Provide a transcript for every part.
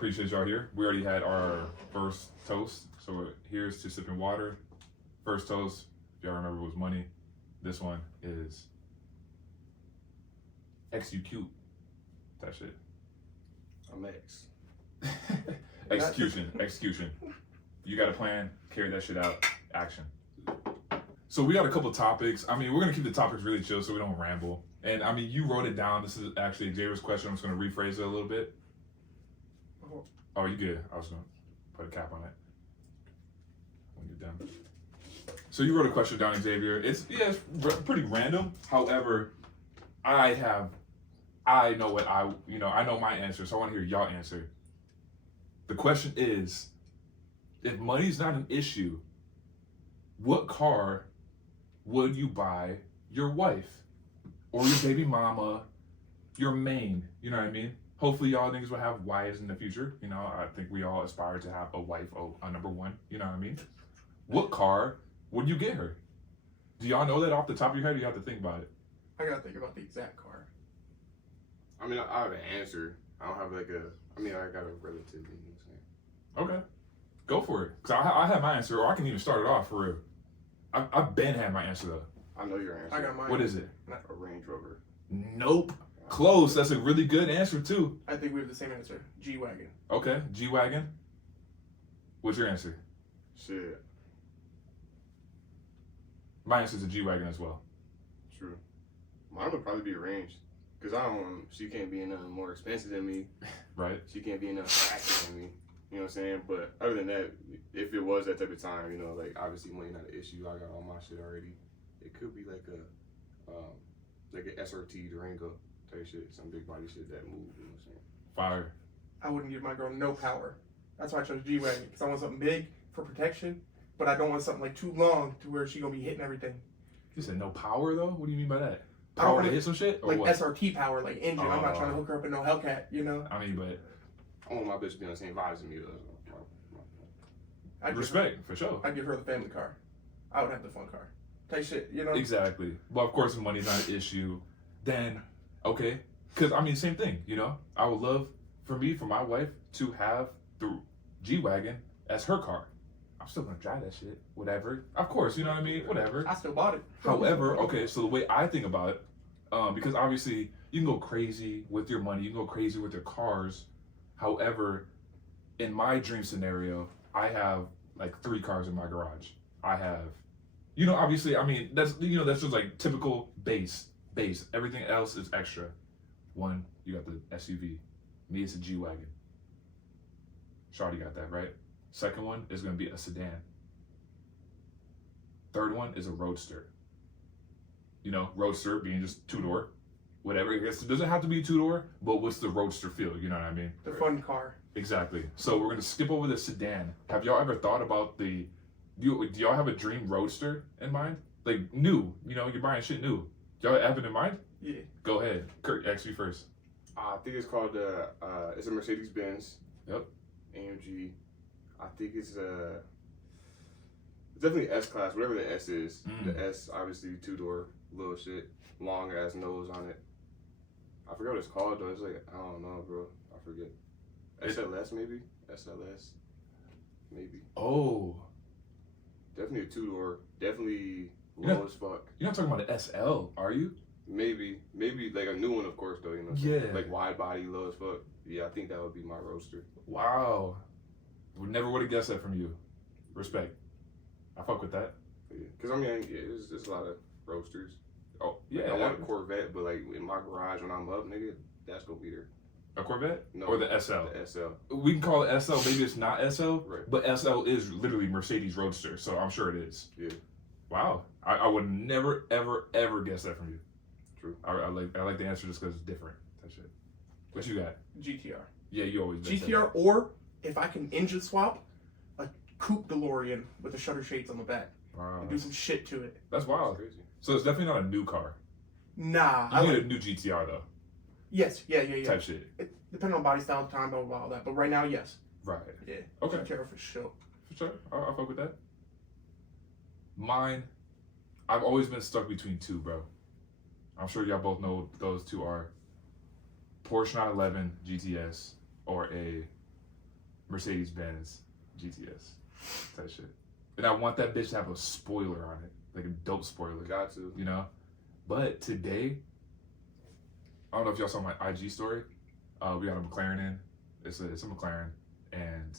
Appreciate y'all here. We already had our first toast, so here's to sipping water. First toast, if y'all remember, was money. This one is execute. That shit. I'm X. Execution. You got a plan, carry that shit out, action. So we got a couple topics. I mean, we're gonna keep the topics really chill so we don't ramble. And I mean, you wrote it down. This is actually Xavier's question. I'm just gonna rephrase it a little bit. Oh, you good? I was gonna put a cap on it when you're done. So you wrote a question down, Xavier. It's pretty random. However, I know my answer, so I want to hear y'all answer. The question is, if money's not an issue, what car would you buy your wife or your baby mama, your main? You know what I mean? Hopefully y'all niggas will have wives in the future. You know, I think we all aspire to have a wife, a number one. You know what I mean? What car would you get her? Do y'all know that off the top of your head? Or you have to think about it. I gotta think about the exact car. I mean, I have an answer. I don't have I got a relative. You know what I'm saying? Okay, go for it. Cause I have my answer, or I can even start it off for real. I've been had my answer though. I know your answer. I got mine. What is it? A Range Rover. Nope. Close. That's a really good answer too. I think we have the same answer. G-Wagon. Okay, G-Wagon. What's your answer? Shit. My answer's a G-Wagon as well. True. Mine would probably be a Range. Cause she can't be nothing more expensive than me. Right. She can't be nothing faster than me. You know what I'm saying? But other than that, if it was that type of time, you know, like obviously money not an issue. I got all my shit already. It could be like an SRT Durango type shit, some big body shit that move. You know what I'm saying? Fire. I wouldn't give my girl no power. That's why I chose G-Wagon, because I want something big for protection, but I don't want something like too long to where she gonna be hitting everything. You said no power though? What do you mean by that? Power to hit some shit? Or like what? SRT power, like engine. I'm not trying to hook her up in no Hellcat, you know? I mean, but I want my bitch to be on the same vibes as me. respect, for sure. I'd give her the family car. I would have the fun car. Type shit, you know? Exactly. But of course, if money's not an issue, then okay. Because I mean, same thing, you know? I would love for my wife to have the G-Wagon as her car. I'm still gonna drive that shit, whatever. Of course, you know what I mean? Whatever. I still bought it. However, okay, so the way I think about it, because obviously you can go crazy with your money, you can go crazy with your cars. However, in my dream scenario, I have like 3 cars in my garage. I have, you know, obviously, I mean, that's just like typical base. Everything else is extra. One, you got the SUV. Me, it's a G-Wagon. Shawty got that, right? Second one is gonna be a sedan. Third one is a roadster. You know, roadster being just 2-door, whatever. I guess it doesn't have to be a 2-door, but what's the roadster feel? You know what I mean? The fun car. Exactly. So we're gonna skip over the sedan. Have y'all ever thought about do y'all have a dream roadster in mind? Like new, you know, you're buying shit new. Y'all have it in mind? Yeah. Go ahead. Kurt, ask you first. I think it's called it's a Mercedes Benz. Yep. AMG. I think it's definitely S class, whatever the S is. The S, obviously 2-door, little shit, long ass nose on it. I forget what it's called though. It's like, I don't know, bro. I forget. SLS maybe? SLS, maybe. Oh. Definitely a 2-door. Definitely low as fuck. You're not talking about an SL, are you? Maybe like a new one, of course, though. You know. Yeah. Like wide body, low as fuck. Yeah, I think that would be my roadster. Wow. Never would have guessed that from you. Respect. I fuck with that. Yeah, cause I mean, there's a lot of roadsters. Oh yeah. I want a Corvette, but like in my garage when I'm up, nigga, that's gonna be there. A Corvette? No, or the SL? The SL. We can call it SL. Maybe it's not SL, right? But SL is literally Mercedes Roadster, so I'm sure it is. Yeah. Wow. I would never ever guess that from you. True. I like the answer just because it's different. That shit. What you got? GTR. Yeah, you always GTR, or if I can engine swap, a coupe DeLorean with the shutter shades on the back. Wow. And do some shit to it. That's wild. That's crazy. So it's definitely not a new car. Nah. You need a new GTR though. Yes. Yeah. Type shit. Depending on body style, time, blah, blah, blah, all that. But right now, yes. Right. Yeah. Okay. GTR for sure. For sure. I'll fuck with that. Mine, I've always been stuck between 2, bro. I'm sure y'all both know those 2 are Porsche 911 GTS or a Mercedes-Benz GTS type shit. And I want that bitch to have a spoiler on it, like a dope spoiler. Got to. You know? But today, I don't know if y'all saw my IG story. We got a McLaren in. It's a McLaren, and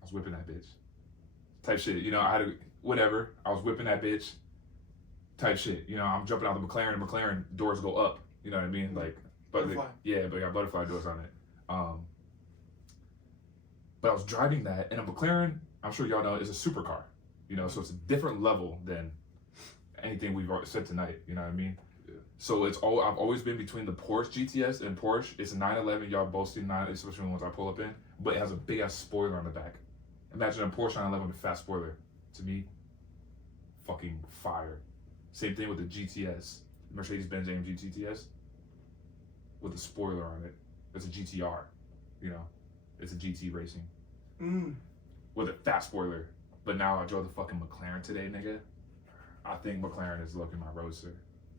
I was whipping that bitch. Type shit. You know, I had to, whatever. I was whipping that bitch. Type shit. You know, I'm jumping out of the McLaren doors go up. You know what I mean? Like, but Butterfly. yeah, but it got butterfly doors on it. But I was driving that, and a McLaren, I'm sure y'all know, is a supercar. You know, so it's a different level than anything we've said tonight. You know what I mean? Yeah. So I've always been between the Porsche GTS and Porsche. It's a 911. Y'all both seen 9, especially the ones I pull up in. But it has a big ass spoiler on the back. Imagine a Porsche 911 with a fat spoiler. To me, fucking fire. Same thing with the GTS, Mercedes-Benz AMG GTS, with a spoiler on it. It's a GTR, you know, it's a GT racing with a fat spoiler. But now I drove the fucking McLaren today, nigga. I think McLaren is looking my roadster.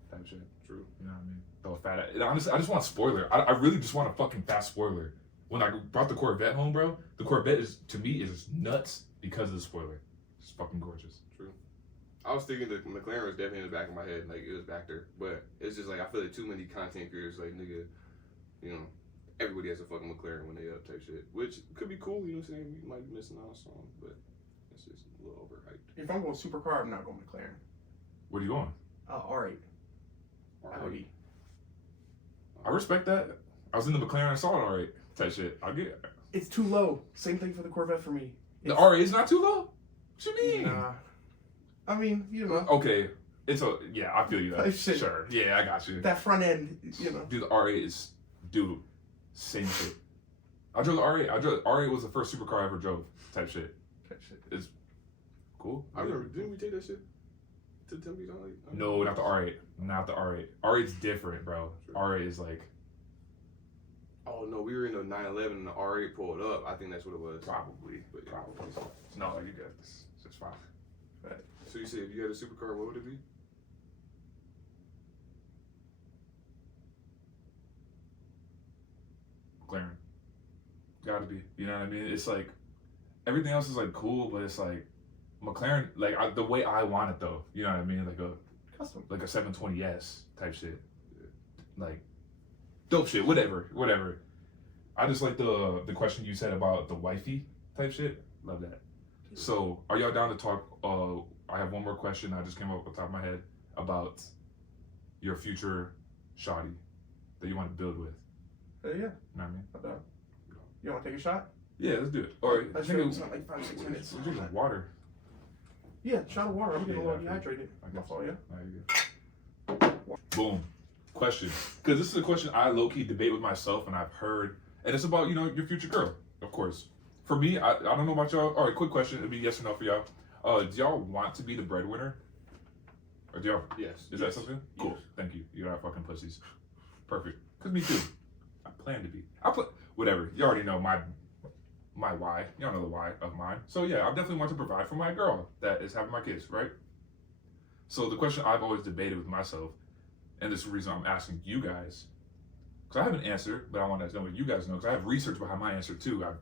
Type shit. True. You know what I mean? Throw a fat. And honestly, I just want a spoiler. I really just want a fucking fat spoiler. When I brought the Corvette home, bro, the Corvette is to me is nuts because of the spoiler. It's fucking gorgeous. True. I was thinking that McLaren was definitely in the back of my head, like it was back there. But it's just like I feel like too many content creators, like nigga, you know, everybody has a fucking McLaren when they up type shit, which could be cool. You know what I'm saying? You might be missing out on something, but it's just a little overhyped. If I'm going supercar, I'm not going McLaren. Where are you going? R8. Audi. I respect that. I was in the McLaren, I saw it alright. Type shit. I get it. It's too low. Same thing for the Corvette for me. The R8 is not too low? What you mean? Nah. I mean, you know. Okay. It's a, yeah, I feel you though. Shit. Sure. Yeah, I got you. That front end, you know. Dude, the R8 is, dude, same shit. I drove the R8. R8 was the first supercar I ever drove. Type shit. That shit. It's cool. I remember, didn't we take that shit to Tempe? No, not the R8. Not the R8. R8's different, bro. R8 is like, oh no, we were in a 911 and the R8 pulled up. I think that's what it was. probably. But yeah. Probably. No, you got this. It's fine. So you said if you had a supercar, what would it be? McLaren. Gotta be. You know what I mean? It's like, everything else is like cool, but it's like, McLaren, like the way I want it though. You know what I mean? Custom. Like a 720S type shit. Like, dope shit, whatever. I just like the question you said about the WIFEY type shit. Love that. So, are y'all down to talk? I have one more question. I just came up off the top of my head about your future shoddy that you want to build with. Yeah. You know what I mean? Not bad. You want to take a shot? Yeah, let's do it. Or Let's think it's not like 5-6 minutes. We're drinking water. Yeah, shot of water. I'm getting a little Yeah, dehydrated. I guess. Oh, yeah. There you go. Boom. Question. Because this is a question I low-key debate with myself and I've heard. And it's about, you know, your future girl, of course. For me, I don't know about y'all. All right, quick question. It'll be yes or no for y'all. Do y'all want to be the breadwinner? Or do y'all? Yes. Is that something? Cool. Yes. Thank you. You're not fucking pussies. Perfect. Because me too. I plan to be. Whatever. You already know my why. Y'all know the why of mine. So yeah, I definitely want to provide for my girl that is having my kids, right? So the question I've always debated with myself, and this is the reason I'm asking you guys, because I have an answer, but I want to know what you guys know, because I have research behind my answer too. I've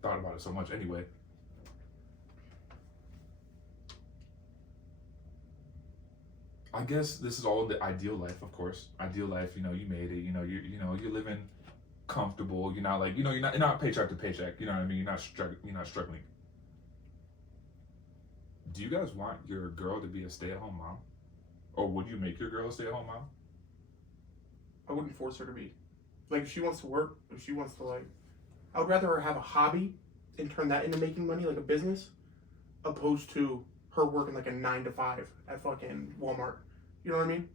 thought about it so much anyway. I guess this is all the ideal life, of course. Ideal life, you know, you made it. You know, you're living comfortable. You're not like, you know, you're not paycheck to paycheck. You know what I mean? You're not struggling. Do you guys want your girl to be a stay-at-home mom, or would you make your girl a stay-at-home mom? I wouldn't force her to be. Like, if she wants to work, if she wants to, like, I would rather her have a hobby and turn that into making money, like a business, opposed to her working like a 9 to 5 at fucking Walmart. You know what I mean?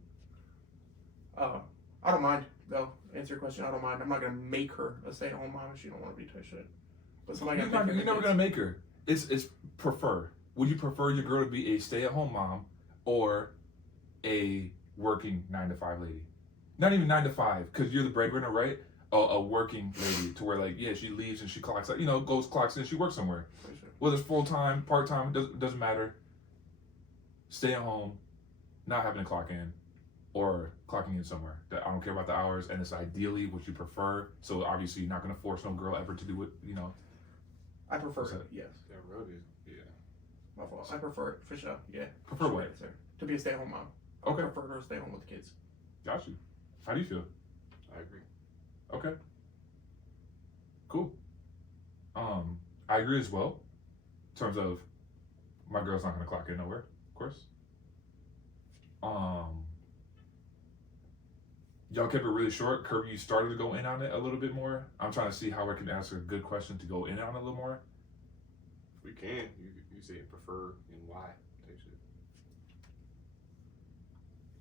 I don't mind, though. Answer your question, I don't mind. I'm not gonna make her a stay-at-home mom if she don't want to be type shit. But somebody You're never gonna make her. It's prefer. Would you prefer your girl to be a stay-at-home mom or a working 9 to 5 lady? Not even 9 to 5, because you're the breadwinner, right? A working lady to where, like, yeah, she leaves and she clocks out, you know, clocks in, she works somewhere. Whether it's full-time, part-time, doesn't matter. Stay at home, not having to clock in. or clocking in somewhere. That I don't care about the hours, and it's ideally what you prefer. So obviously you're not gonna force no girl ever to do it. You know. I prefer What's it. that? Yes. That road is, yeah. My fault. I prefer it for sure. Yeah. Prefer what? Answer. To be a stay-at-home mom. Okay. I prefer her to stay home with the kids. Got you. How do you feel? I agree. Okay. Cool. I agree as well. In terms of my girl's not gonna clock in nowhere, of course. Y'all kept it really short. Kirby, you started to go in on it a little bit more. I'm trying to see how I can answer a good question to go in on it a little more. We can. You say prefer and why type shit.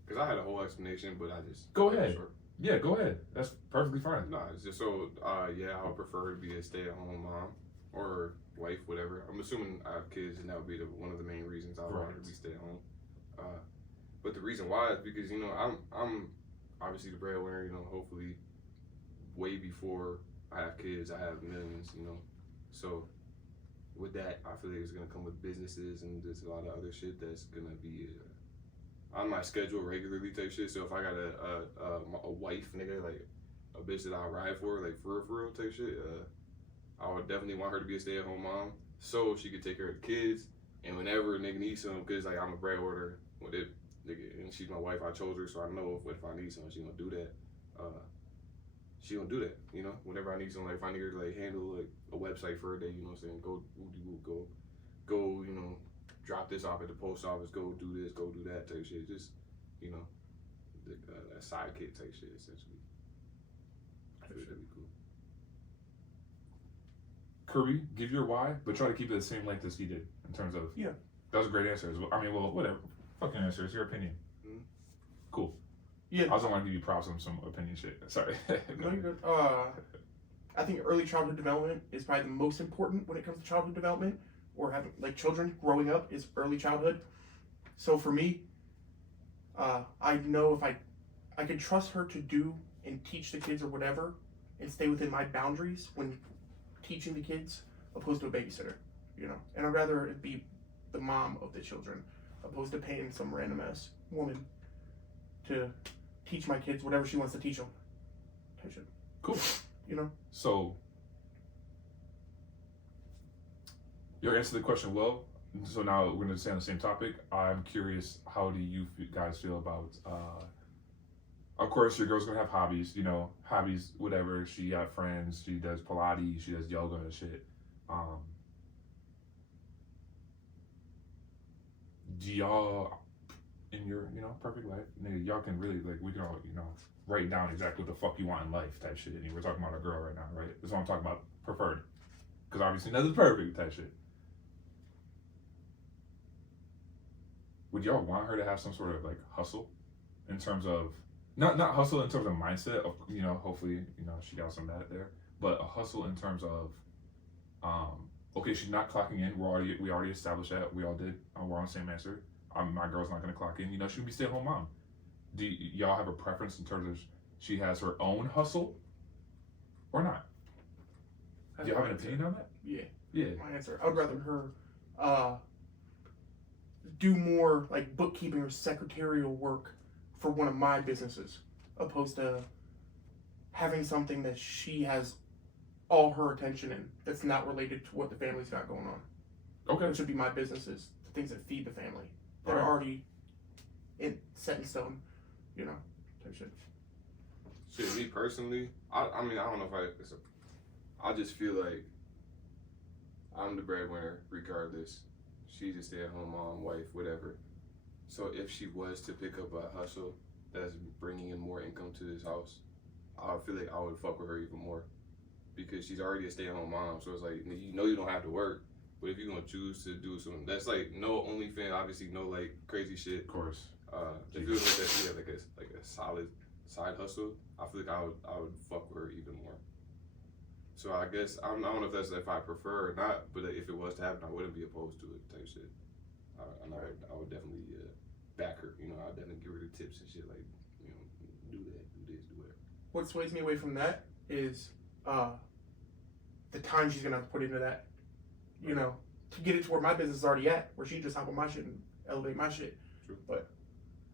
Because I had a whole explanation, but I just Go kept it ahead. short. Yeah, go ahead. That's perfectly fine. No, it's just so. Yeah, I would prefer to be a stay-at-home mom or wife, whatever. I'm assuming I have kids, and that would be one of the main reasons I would want to be stay-at-home. But the reason why is because I'm obviously the breadwinner. Hopefully, way before I have kids, I have millions. So with that, I feel like it's gonna come with businesses and there's a lot of other shit that's gonna be on my schedule regularly type shit. So if I got a wife, nigga, like a bitch that I ride for, like for real type shit, I would definitely want her to be a stay-at-home mom so she could take care of the kids. And whenever nigga needs some, cause like I'm a breadwinner with it, nigga, and she's my wife. I chose her, so I know if I need something, she gonna do that. She gonna do that, whenever I need something. Like if I need her to like handle like a website for a day, you know what I'm saying? Go go, drop this off at the post office, go do this, go do that type shit. Just, a sidekick type shit essentially. I feel that'd be cool. Kirby, give your why, but try to keep it the same length as he did in terms of. Yeah. That was a great answer. I mean, well, whatever. Fucking answer. It's your opinion. Mm-hmm. Cool. Yeah. I also want to give you props on some opinion shit. Sorry. No, you're good. I think early childhood development is probably the most important when it comes to childhood development, or having like children growing up is early childhood. So for me, I know if I could trust her to do and teach the kids or whatever, and stay within my boundaries when teaching the kids, opposed to a babysitter, And I'd rather it be the mom of the children, opposed to paying some random ass woman to teach my kids whatever she wants to teach them. Cool. You know? So, you answered the question well. So now we're going to stay on the same topic. I'm curious, how do you guys feel about, of course, your girl's going to have hobbies, hobbies, whatever. She got friends, she does Pilates, she does yoga and shit. Do y'all, in your, perfect life, nigga, y'all can really, like, we can all, write down exactly what the fuck you want in life type shit. And we're talking about a girl right now, right? That's what I'm talking about, preferred. Because obviously nothing's perfect type shit. Would y'all want her to have some sort of, like, hustle in terms of, not hustle in terms of mindset of, hopefully, she got some of that there, but a hustle in terms of, okay, she's not clocking in. We already established that. We all did. We're on the same answer. My girl's not gonna clock in. She can be a stay-at-home mom. Do y'all have a preference in terms of she has her own hustle or not? Do you have an opinion on that? Yeah. Yeah. My answer. I would rather her do more like bookkeeping or secretarial work for one of my businesses, opposed to having something that she has all her attention in that's not related to what the family's got going on. Okay. Which would be my businesses, the things that feed the family. They're Right. already set in stone, type shit. Shit, me personally, I mean, I don't know if I just feel like I'm the breadwinner regardless. She's a stay-at-home mom, wife, whatever. So if she was to pick up a hustle that's bringing in more income to this house, I feel like I would fuck with her even more. Because she's already a stay-at-home mom, so it's like, you don't have to work, but if you're gonna choose to do something, that's like no OnlyFans, obviously no like crazy shit. Of course. If it was like that, she had like a solid side hustle, I feel like I would fuck with her even more. So I guess I don't know if that's if I prefer or not, but if it was to happen, I wouldn't be opposed to it type shit. I would definitely back her. I'd definitely give her the tips and shit like, do that, do this, do whatever. What sways me away from that is the time she's gonna have to put into that, to get it to where my business is already at, where she just hop on my shit and elevate my shit. True. But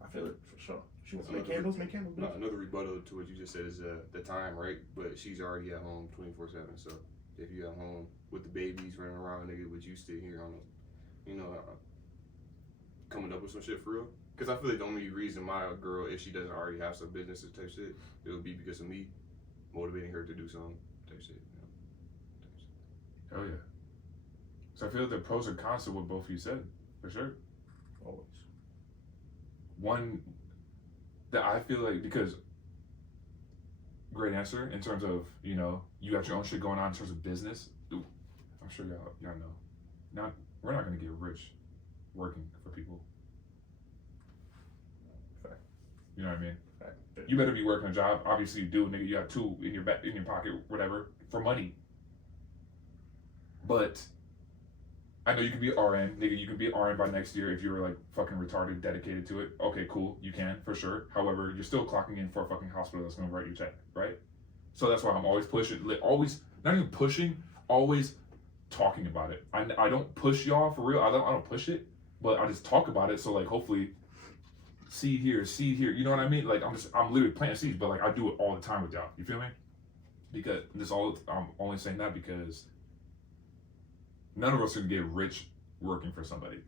I feel it for sure. She wants to make candles, bitch. Another rebuttal to what you just said is the time, right? But she's already at home 24/7. So if you at home with the babies running around, nigga, would you sit here on, coming up with some shit for real? Because I feel like the only reason my girl, if she doesn't already have some businesses type shit, it would be because of me motivating her to do some type shit. Oh yeah. So I feel like the pros and cons of what both of you said, for sure. Always. One that I feel like, because great answer in terms of, you got your own shit going on in terms of business. Ooh, I'm sure y'all know. We're not gonna get rich working for people. Fact. You know what I mean? Fact. You better be working a job. Obviously you do, nigga. You have two in your pocket, whatever, for money. But I know you can be RN, nigga. You can be RN by next year if you're like fucking retarded, dedicated to it. Okay, cool, you can for sure. However, you're still clocking in for a fucking hospital that's gonna write you a check, right? So that's why I'm always pushing, always not even pushing, always talking about it. I don't push y'all for real. I don't push it, but I just talk about it. So like hopefully, seed here. You know what I mean? Like I'm literally planting seeds, but like I do it all the time with y'all. You feel me? Because I'm only saying that because none of us are gonna get rich working for somebody.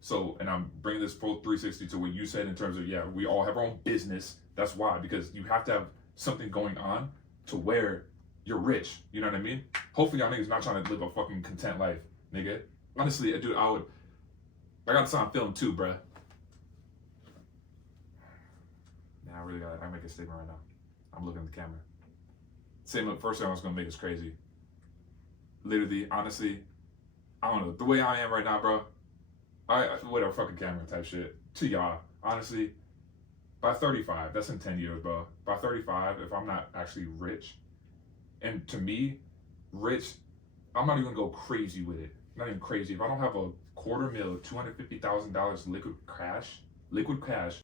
So, and I'm bringing this full 360 to what you said in terms of, yeah, we all have our own business. That's why, because you have to have something going on to where you're rich. You know what I mean? Hopefully y'all niggas not trying to live a fucking content life, nigga. Honestly, dude, I got this on film too, bruh. Nah, I really gotta make a statement right now. I'm looking at the camera. First thing I was gonna make is crazy. Literally, honestly, I don't know. The way I am right now, bro, whatever fucking camera type shit. To y'all, honestly, by 35, that's in 10 years, bro. By 35, if I'm not actually rich, and to me, rich, I'm not even gonna go crazy with it. Not even crazy. If I don't have a $250,000 liquid cash